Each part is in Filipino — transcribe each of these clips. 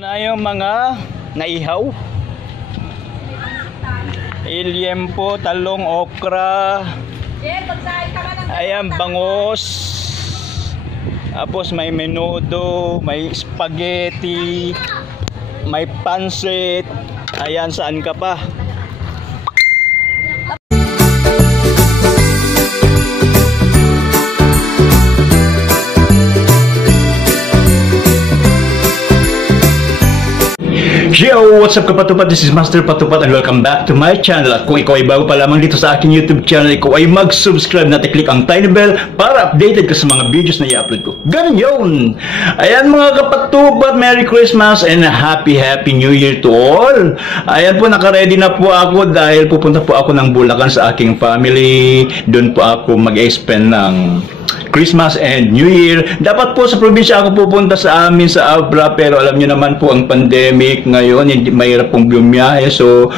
Na yung mga naihaw, ilyempo, talong, okra, ayan, bangus, tapos may menudo, may spaghetti, may pansit, ayan, saan ka pa? Yo! What's up kapatupad? This is Master Patupad and welcome back to my channel. At kung ikaw ay bago pa lamang dito sa aking YouTube channel, ikaw ay mag-subscribe na click ang tiny bell para updated ka sa mga videos na i-upload ko. Ganun yun! Ayan mga kapatupad, Merry Christmas and Happy New Year to all! Ayan po, naka-ready na po ako dahil pupunta po ako ng Bulacan sa aking family. Doon po ako mag-spend ng Christmas and New Year. Dapat po sa probinsya ako pupunta sa amin sa Abra, pero alam niyo naman po ang pandemic ngayon, hindi mahirap pong bumiyahe. So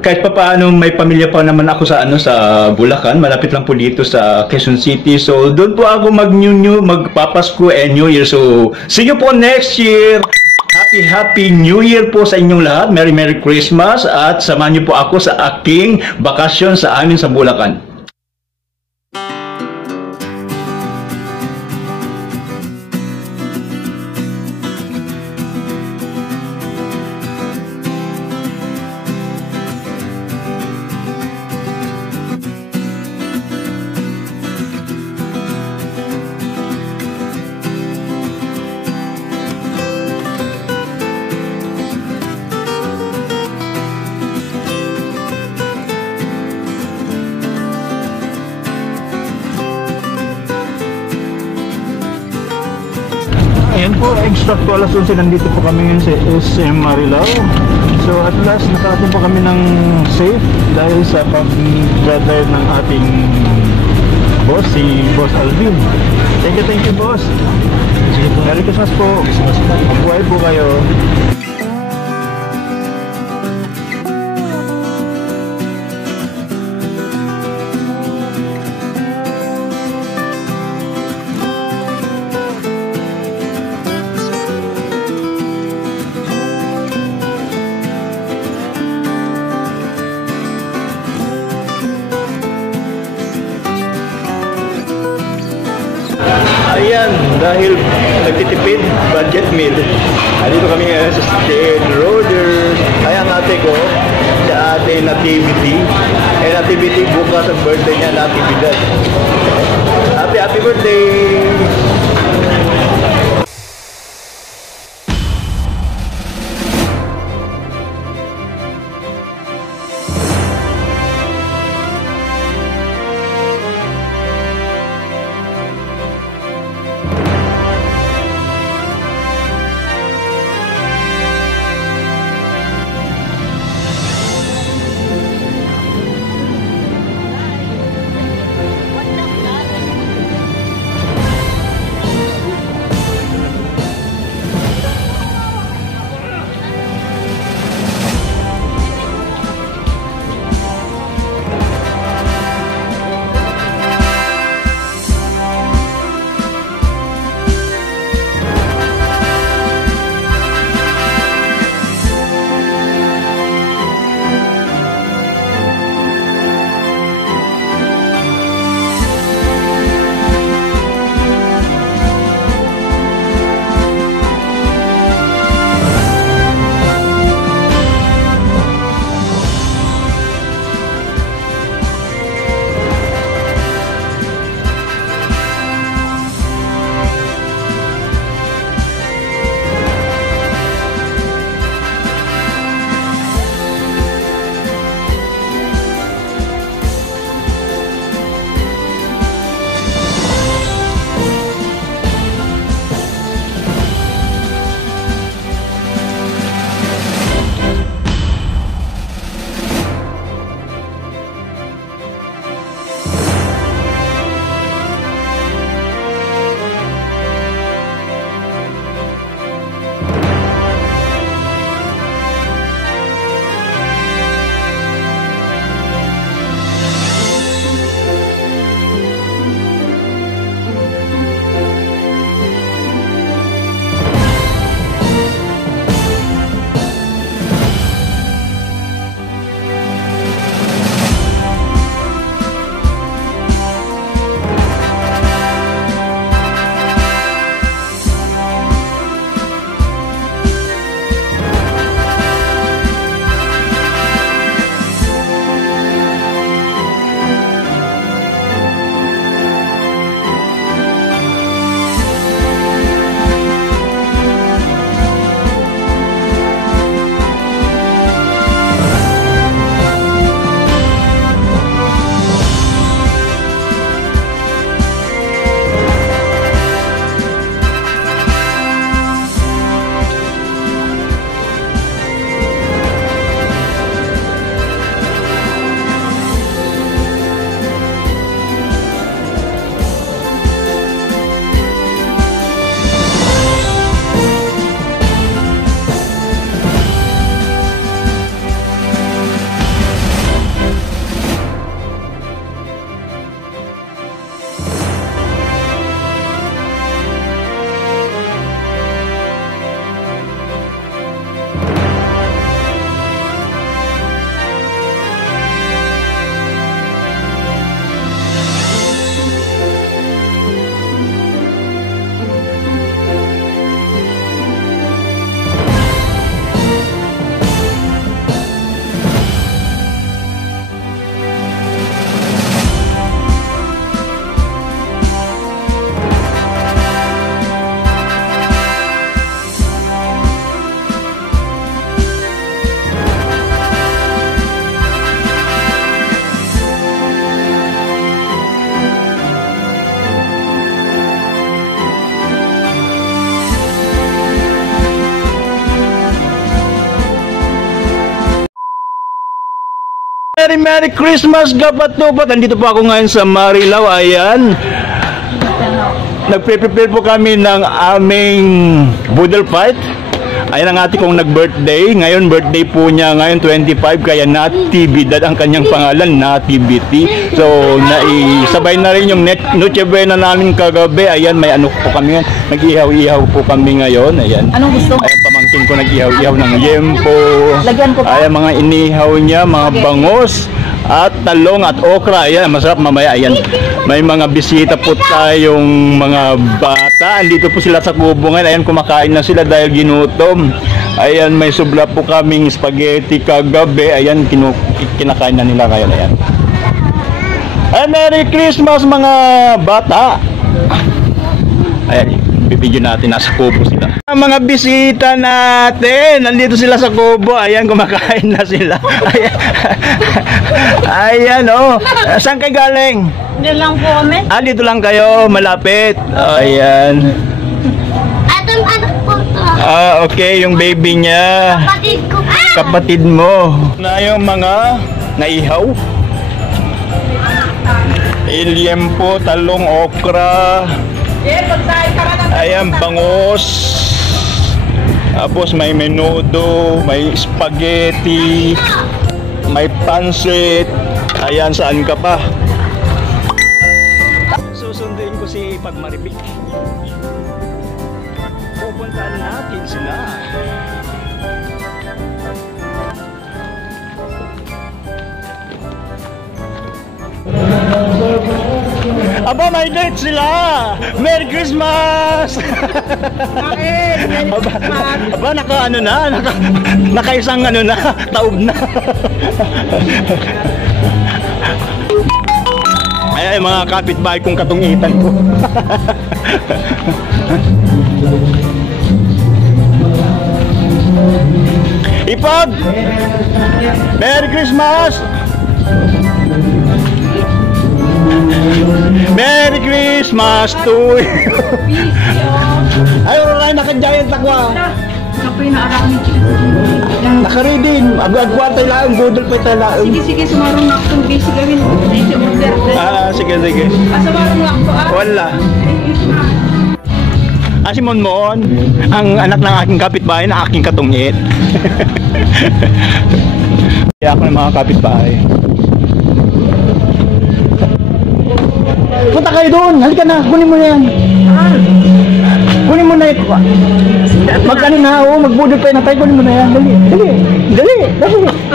kahit pa paano may pamilya pa naman ako sa sa Bulacan, malapit lang po dito sa Quezon City. So doon po ako magpapasko and New Year. So see you po next year. Happy New Year po sa inyong lahat. Merry Christmas at samahan niyo po ako sa aking bakasyon sa amin sa Bulacan. Ayan po, exact po alas 11 nandito po kami ngayon sa SM Marilao. So at last nakarating po kami ng safe dahil sa pag-drive ng ating boss, si Boss Alvin. Thank you boss. Merry Christmas po. Mabuhay po kayo. Ayan, dahil nagtitipid, budget meal. Dito kami ngayon sa State Roader. Ayan ate ko, si ate Nativity. Nativity, bukas ang birthday niya, Natividad. Happy birthday! Merry Christmas kapatupat! Nandito po ako ngayon sa Marilao. Ayan. Nagpe-prepare po kami ng aming boodle fight. Ayan ang ate kong nag-birthday. Ngayon, birthday po niya ngayon 25, kaya Natividad ang kanyang pangalan, Nativity. So, naisabay na rin yung Noche Buena namin kagabi. Ayan, may ano po kami ngayon. Nag-ihaw-ihaw po kami ngayon. Ayan. Anong gusto? Ayan, pamangkin ko nag-ihaw-ihaw ng yempo. Lagyan ko pa. Ayan, mga inihaw niya, mga bangos. At talong at okra. Ayan, masarap mamaya. Ayan, may mga bisita po tayong mga bata. Andito po sila sa kubo ngayon. Ayan, kumakain na sila dahil ginutom. Ayan, may sobra po kaming spaghetti kagabi. Ayan, kinakain na nila ngayon. Ayan. Merry Christmas mga bata. Ayan, bibigyan natin, nasa kubo sila. Ang mga bisita natin, nandito sila sa kubo. Ayan, kumakain na sila. Ayan, ayan oh. Saan kayo galing? Diyan lang po kami. Dito lang kayo, malapit. Ayan. Atong anak po to. Okay, yung baby niya. Kapatid ko. Kapatid mo. Na yung mga naihaw. Ilyempo, talong, okra. Ayan, bangos. Tapos may menudo, may spaghetti, may pansit. Ayan, saan ka pa? Susunduin ko si Pagmaribik. Pupuntaan natin sila. Aba, may date sila! Merry Christmas! Aba, naka ano na, nakaisang ano na, taob na. Ay, mga kapitbahay kong katungitan ko. Ipag! Merry Christmas! Merry Christmas to you! Ay, oray, naka-giant aqua. Naka-ready. Agwantay lang, budol pa ito lang. Sige, sumarong na akong busy gawin. Sige. Sumarong na ako Wala. Si Monmon, ang anak ng aking kapitbahay na aking katungit. Kaya ako ng mga kapitbahay. Punta kayo doon, halika na, kunin mo na yan. Kunin mo na ito. Mag-ano na, magbudol pa na tayo, kunin mo na yan.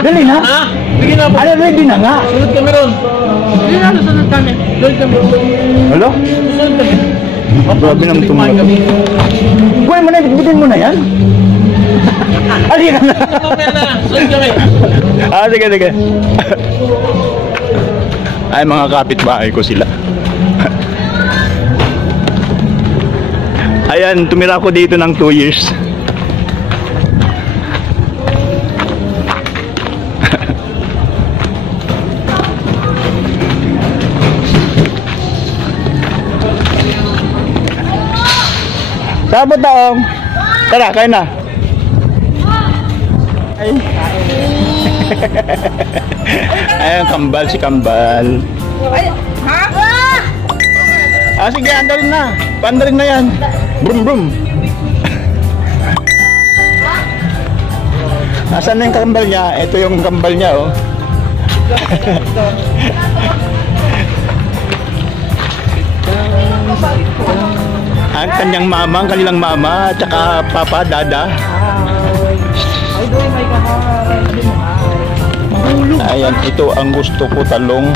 Dali na. Sige na po. Ano, ready na nga. Sunod kami ron. Sige na, sunod kami. Sunod kami. Hello? Sunod kami. Grabe naman tumayo. Kunin mo na, bitin mo na yan. Halika na. Sunod kami. Sige. Ay, mga kapitbahay ko sila. Ayan, tumira ko dito ng 2 years. Sabot taong. Tara, kain na. Ay. Ayan, kambal si kambal. Ay, ha? Sige, andarin na. Pandarin na yan. Brum. Nasaan na yung kambal niya? Ito yung kambal niya, oh. Ang kanyang mama, ang kanilang mama, at saka papa, dada. Ayan, ito ang gusto ko, talong.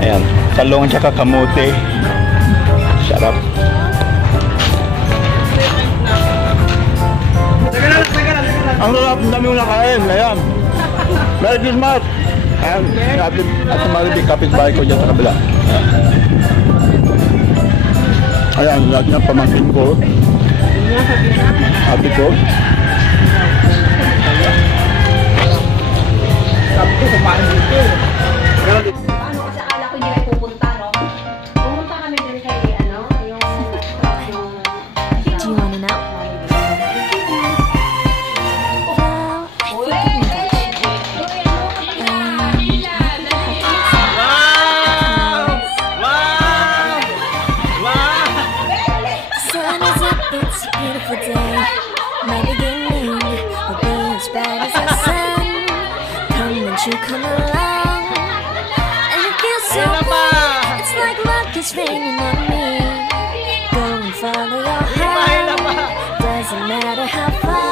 Ayan, talong at saka kamote. Sarap. Ang sarap, ang dami mo nakain. Ayan. Merry Christmas. Ayan, at tumaribig kapitbahay ko dyan sa kabila. Ayan, lahat ng pamangkin ko. Ate ko. Ano kasi akala ko hindi kayo pupunta, no? Pumunta kami din kay, ano, yung... Do you want to know? Well, I think my beginning will be as bright as the sun. Come won't you come along? And it feels so good. It's like luck is raining on me. Go and follow your heart. Doesn't matter how far.